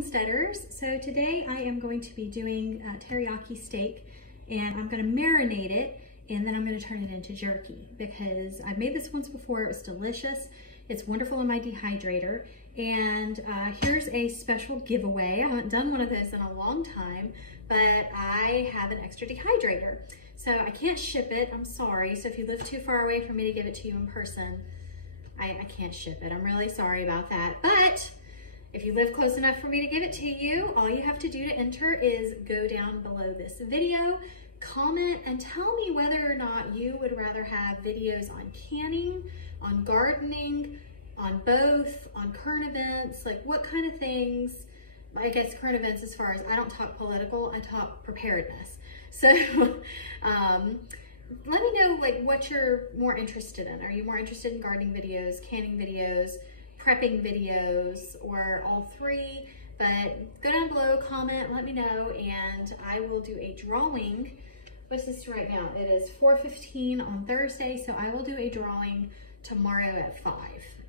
homesteaders. So today I am going to be doing teriyaki steak, and I'm going to marinate it, and then I'm going to turn it into jerky because I've made this once before. It was delicious. It's wonderful in my dehydrator. And here's a special giveaway. I haven't done one of those in a long time, but I have an extra dehydrator. So I can't ship it, I'm sorry. So if you live too far away for me to give it to you in person, I can't ship it. I'm really sorry about that. But if you live close enough for me to give it to you, all you have to do to enter is go down below this video, comment, and tell me whether or not you would rather have videos on canning, on gardening, on both, on current events, like what kind of things. I guess current events as far as I don't talk political, I talk preparedness. So let me know like what you're more interested in. Are you more interested in gardening videos, canning videos, prepping videos, or all three? But go down below, comment, let me know, and I will do a drawing. What's this right now? It is 4:15 on Thursday, so I will do a drawing tomorrow at 5.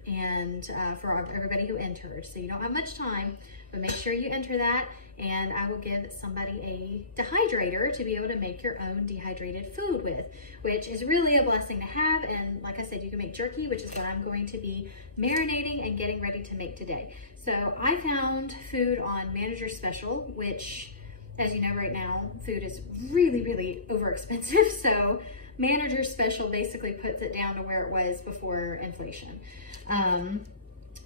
And for everybody who entered. So you don't have much time, but make sure you enter that, and I will give somebody a dehydrator to be able to make your own dehydrated food with, which is really a blessing to have. And like I said, you can make jerky, which is what I'm going to be marinating and getting ready to make today. So I found food on Manager Special, which, as you know right now, food is really, really over expensive. So Manager Special basically puts it down to where it was before inflation.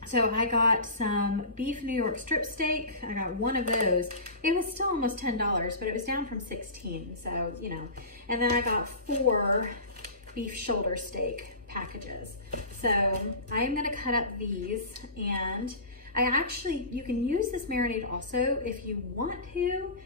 So I got some beef New York strip steak. I got one of those. It was still almost $10, but it was down from 16, so, you know. And then I got 4 beef shoulder steak packages. So I'm gonna cut up these, and you can use this marinade also if you want to.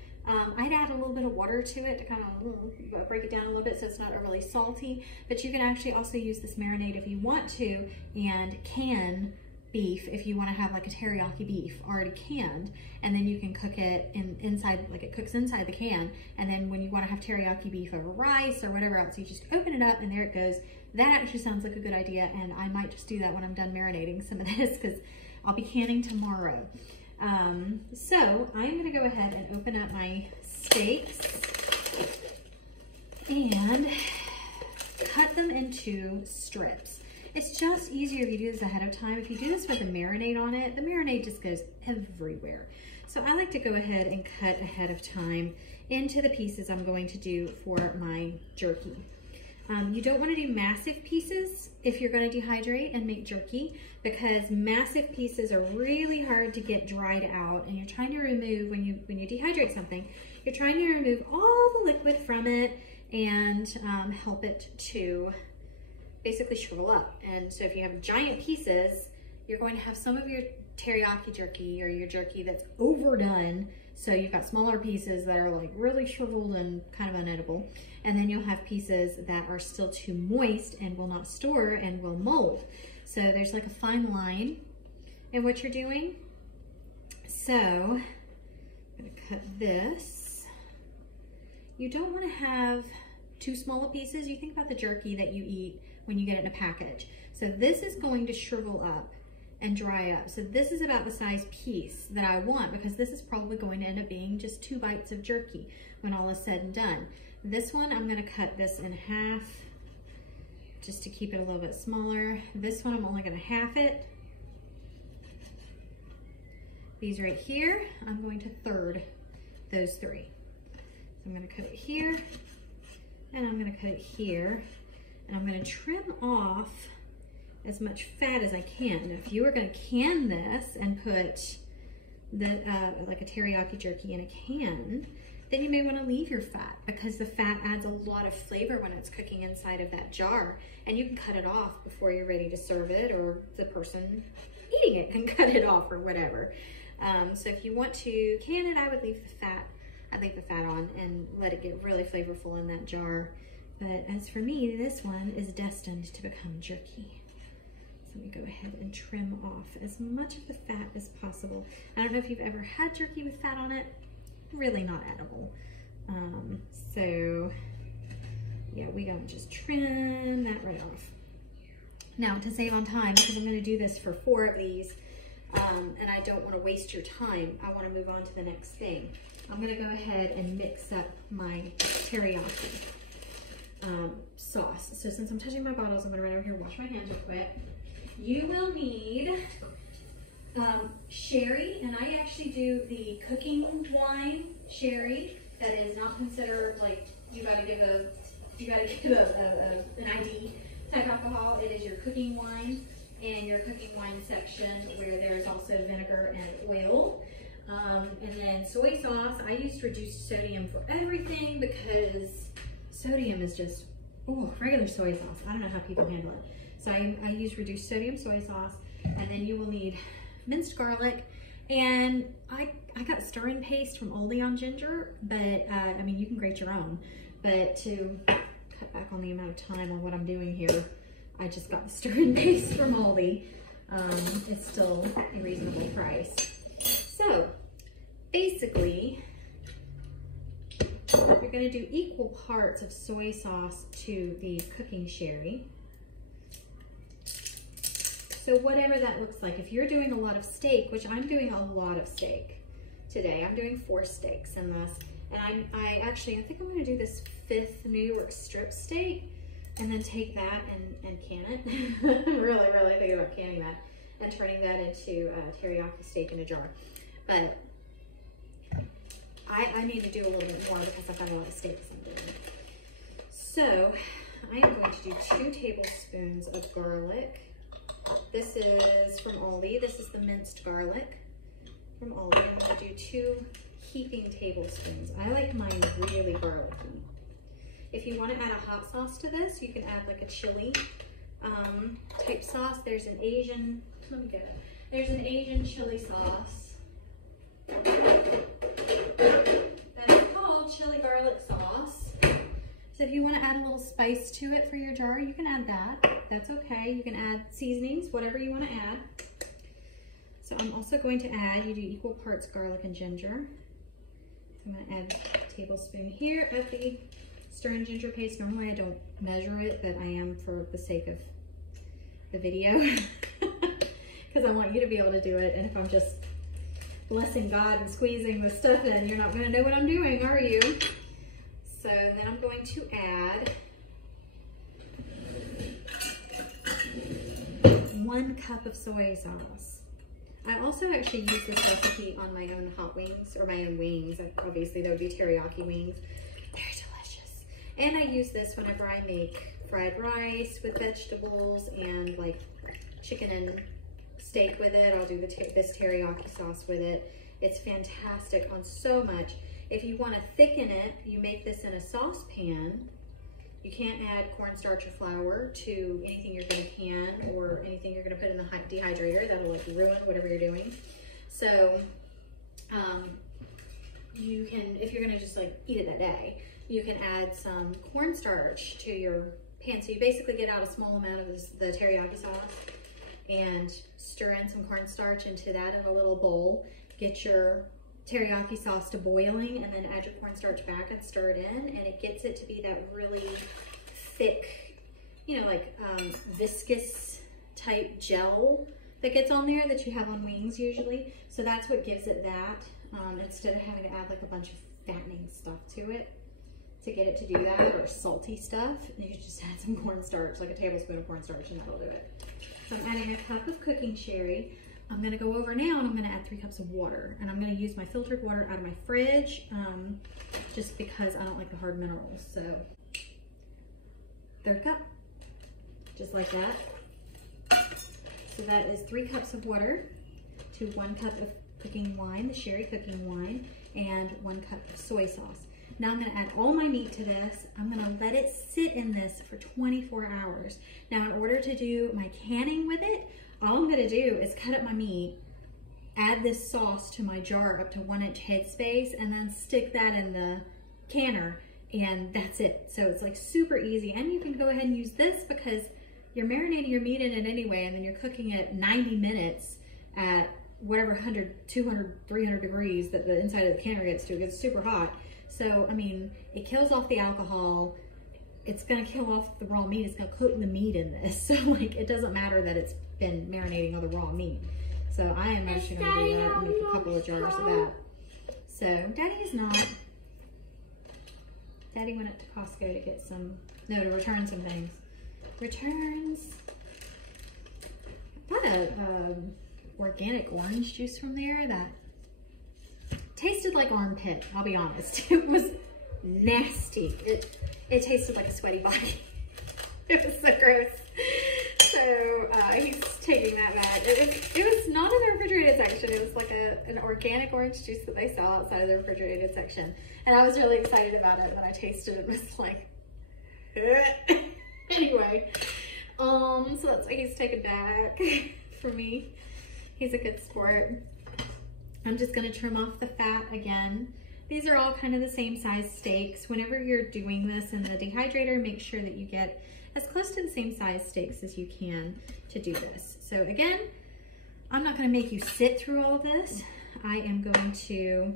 I'd add a little bit of water to it to kind of break it down a little bit so it's not overly salty, but you can actually also use this marinade if you want to, and can beef if you want to have like a teriyaki beef already canned, and then you can cook it inside, like it cooks inside the can, and then when you want to have teriyaki beef over rice or whatever else, you just open it up and there it goes. That actually sounds like a good idea, and I might just do that when I'm done marinating some of this because I'll be canning tomorrow. So I'm gonna go ahead and open up my steaks and cut them into strips. It's just easier if you do this ahead of time. If you do this with a marinade on it, the marinade just goes everywhere. So I like to go ahead and cut ahead of time into the pieces I'm going to do for my jerky. You don't want to do massive pieces if you're going to dehydrate and make jerky, because massive pieces are really hard to get dried out, and you're trying to remove, when you dehydrate something, you're trying to remove all the liquid from it and help it to basically shrivel up. And so if you have giant pieces, you're going to have some of your teriyaki jerky or your jerky that's overdone. So you've got smaller pieces that are like really shriveled and kind of unedible. And then you'll have pieces that are still too moist and will not store and will mold. So there's like a fine line in what you're doing. So I'm gonna cut this. You don't wanna have too small of pieces. You think about the jerky that you eat when you get it in a package. So this is going to shrivel up and dry up. So this is about the size piece that I want, because this is probably going to end up being just 2 bites of jerky when all is said and done. This one, I'm gonna cut this in half just to keep it a little bit smaller. This one, I'm only gonna half it. These right here, I'm going to third those 3. So I'm gonna cut it here, and I'm gonna cut it here, and I'm gonna trim off as much fat as I can. Now, if you were gonna can this and put the like a teriyaki jerky in a can, then you may wanna leave your fat, because the fat adds a lot of flavor when it's cooking inside of that jar, and you can cut it off before you're ready to serve it, or the person eating it can cut it off or whatever. So if you want to can it, I would leave the fat. I'd leave the fat on and let it get really flavorful in that jar. But as for me, this one is destined to become jerky. So let me go ahead and trim off as much of the fat as possible. I don't know if you've ever had jerky with fat on it. Really not edible. So yeah, we gotta just trim that right off. Now, to save on time, because I'm gonna do this for 4 of these, and I don't want to waste your time. I want to move on to the next thing. I'm going to go ahead and mix up my teriyaki sauce. So since I'm touching my bottles, I'm going to run over here and wash my hands real quick. You will need sherry, and I actually do the cooking wine sherry that is not considered like you got to give an ID type alcohol. It is your cooking wine and your cooking wine section where there's also vinegar and oil. And then soy sauce. I use reduced sodium for everything because sodium is just, oh, regular soy sauce. I don't know how people handle it. So I use reduced sodium soy sauce. And then you will need minced garlic. And I got stir-in paste from Aldi on ginger, but I mean, you can grate your own. But to cut back on the amount of time on what I'm doing here, I just got the stir-in paste from Aldi. It's still a reasonable price. So basically, you're going to do equal parts of soy sauce to the cooking sherry. So whatever that looks like. If you're doing a lot of steak, which I'm doing a lot of steak today, I'm doing 4 steaks in this. And I think I'm going to do this 5th New York strip steak and then take that and can it. I'm really thinking about canning that and turning that into teriyaki steak in a jar. But I need to do a little bit more because I've got a lot of steaks I'm doing. So I am going to do 2 tablespoons of garlic. This is from Aldi. This is the minced garlic from Aldi. I'm going to do 2 heaping tablespoons. I like mine really garlicky. If you want to add a hot sauce to this, you can add like a chili type sauce. There's an Asian, let me get it. There's an Asian chili sauce that is called chili garlic sauce. So if you want to add a little spice to it for your jar, you can add that. That's okay. You can add seasonings, whatever you want to add. So I'm also going to add, you do equal parts garlic and ginger. So I'm going to add a tablespoon here of the stir-in ginger paste. Normally I don't measure it, but I am for the sake of the video because I want you to be able to do it. And if I'm just blessing God and squeezing the stuff in, you're not going to know what I'm doing, are you? So then I'm going to add 1 cup of soy sauce. I also actually use this recipe on my own hot wings, or my own wings. Obviously, that would be teriyaki wings. They're delicious. And I use this whenever I make fried rice with vegetables and like chicken and steak with it. I'll do this teriyaki sauce with it. It's fantastic on so much. If you want to thicken it, you make this in a saucepan. You can't add cornstarch or flour to anything you're going to can or anything you're going to put in the dehydrator. That'll like ruin whatever you're doing. So you can, if you're going to just like eat it that day, you can add some cornstarch to your pan. So you basically get out a small amount of the teriyaki sauce and stir in some cornstarch into that in a little bowl. Get your teriyaki sauce to boiling and then add your cornstarch back and stir it in, and it gets it to be that really thick, you know, like viscous type gel that gets on there that you have on wings usually. So that's what gives it that, instead of having to add like a bunch of fattening stuff to it to get it to do that, or salty stuff. You can just add some cornstarch, like a tablespoon of cornstarch, and that'll do it. So I'm adding a cup of cooking sherry. I'm gonna go over now and I'm gonna add 3 cups of water, and I'm gonna use my filtered water out of my fridge, just because I don't like the hard minerals. So 3rd cup, just like that. So that is 3 cups of water to 1 cup of cooking wine, the sherry cooking wine, and 1 cup of soy sauce. Now I'm gonna add all my meat to this. I'm gonna let it sit in this for 24 hours. Now in order to do my canning with it, all I'm gonna do is cut up my meat, add this sauce to my jar up to 1 inch headspace, and then stick that in the canner, and that's it. So it's like super easy, and you can go ahead and use this because you're marinating your meat in it anyway, and then you're cooking it 90 minutes at whatever 100, 200, 300 degrees that the inside of the canner gets to. It gets super hot. So, I mean, it kills off the alcohol. It's gonna kill off the raw meat. It's gonna coat the meat in this. So like, it doesn't matter that it's been marinating all the raw meat. So I am actually going to do that and make a couple of jars of that. So Daddy is not. Daddy went up to Costco to get some, no, to return some things. Returns. I bought a organic orange juice from there that tasted like armpit, I'll be honest. It was nasty. It tasted like a sweaty body. It was so gross. So he's taking that back. It was not in the refrigerated section. It was like an organic orange juice that they sell outside of the refrigerated section. And I was really excited about it. When I tasted it, it was like, anyway. So that's why he's taken back for me. He's a good sport. I'm just gonna trim off the fat again. These are all kind of the same size steaks. Whenever you're doing this in the dehydrator, make sure that you get as close to the same size steaks as you can to do this. So again, I'm not gonna make you sit through all of this. I am going to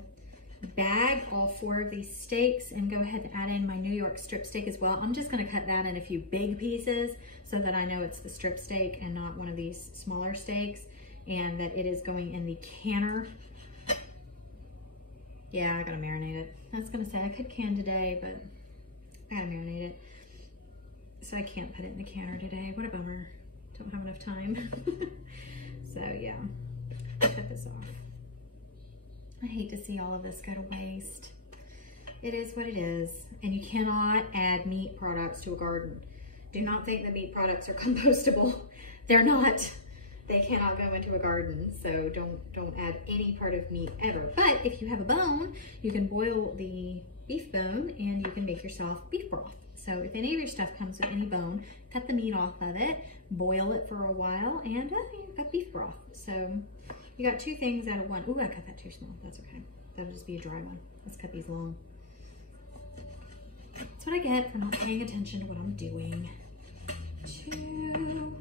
bag all 4 of these steaks and go ahead and add in my New York strip steak as well. I'm just gonna cut that in a few big pieces so that I know it's the strip steak and not one of these smaller steaks, and that it is going in the canner. Yeah, I gotta marinate it. I was gonna say I could can today, but I gotta marinate it. So I can't put it in the canner today. What a bummer. Don't have enough time. So yeah, cut this off. I hate to see all of this go to waste. It is what it is. And you cannot add meat products to a garden. Do not think that meat products are compostable. They're not. They cannot go into a garden. So don't add any part of meat ever. But if you have a bone, you can boil the beef bone and you can make yourself beef broth. So if any of your stuff comes with any bone, cut the meat off of it, boil it for a while, and you've got beef broth. So you got 2 things out of 1. Ooh, I cut that too small. That's okay. That'll just be a dry one. Let's cut these long. That's what I get for not paying attention to what I'm doing. 2,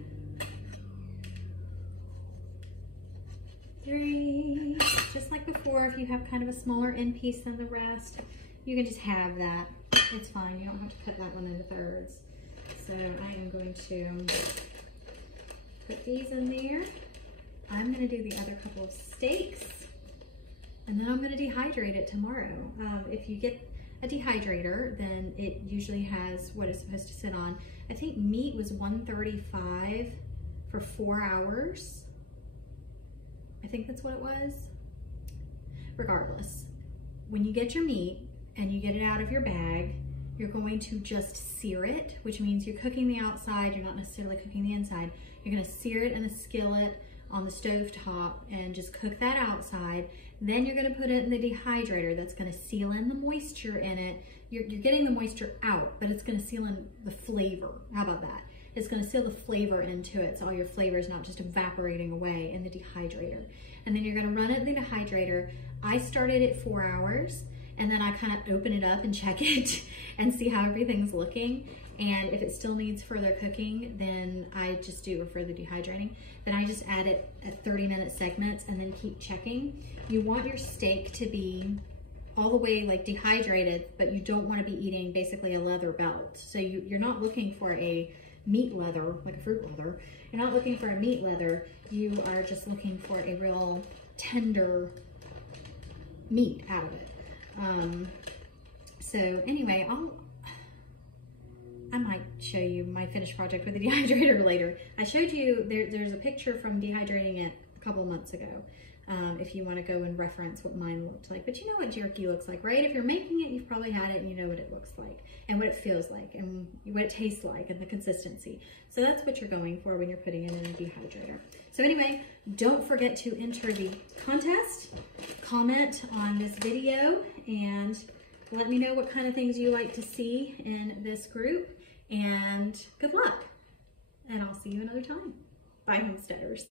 3. Just like before, if you have kind of a smaller end piece than the rest, you can just have that. It's fine. You don't have to cut that one into thirds. So I am going to put these in there. I'm going to do the other couple of steaks, and then I'm going to dehydrate it tomorrow. If you get a dehydrator, then it usually has what it's supposed to sit on. I think meat was 135 for 4 hours. I think that's what it was. Regardless, when you get your meat and you get it out of your bag, you're going to just sear it, which means you're cooking the outside, you're not necessarily cooking the inside. You're gonna sear it in a skillet on the stove top and just cook that outside. Then you're gonna put it in the dehydrator. That's gonna seal in the moisture in it. You're getting the moisture out, but it's gonna seal in the flavor. How about that? It's gonna seal the flavor into it, so all your flavor is not just evaporating away in the dehydrator. And then you're gonna run it in the dehydrator. I started at 4 hours, and then I kind of open it up and check it and see how everything's looking. And if it still needs further cooking, then I just do further dehydrating. Then I just add it at 30-minute segments and then keep checking. You want your steak to be all the way like dehydrated, but you don't want to be eating basically a leather belt. So you're not looking for a meat leather, like a fruit leather. You're not looking for a meat leather. You are just looking for a real tender meat out of it. So anyway, I might show you my finished project with the dehydrator later. I showed you, there's a picture from dehydrating it a couple months ago, if you want to go and reference what mine looked like. But you know what jerky looks like, right? If you're making it, you've probably had it and you know what it looks like and what it feels like and what it tastes like and the consistency. So that's what you're going for when you're putting it in a dehydrator. So anyway, don't forget to enter the contest, comment on this video, and let me know what kind of things you like to see in this group. And good luck. And I'll see you another time. Bye, homesteaders.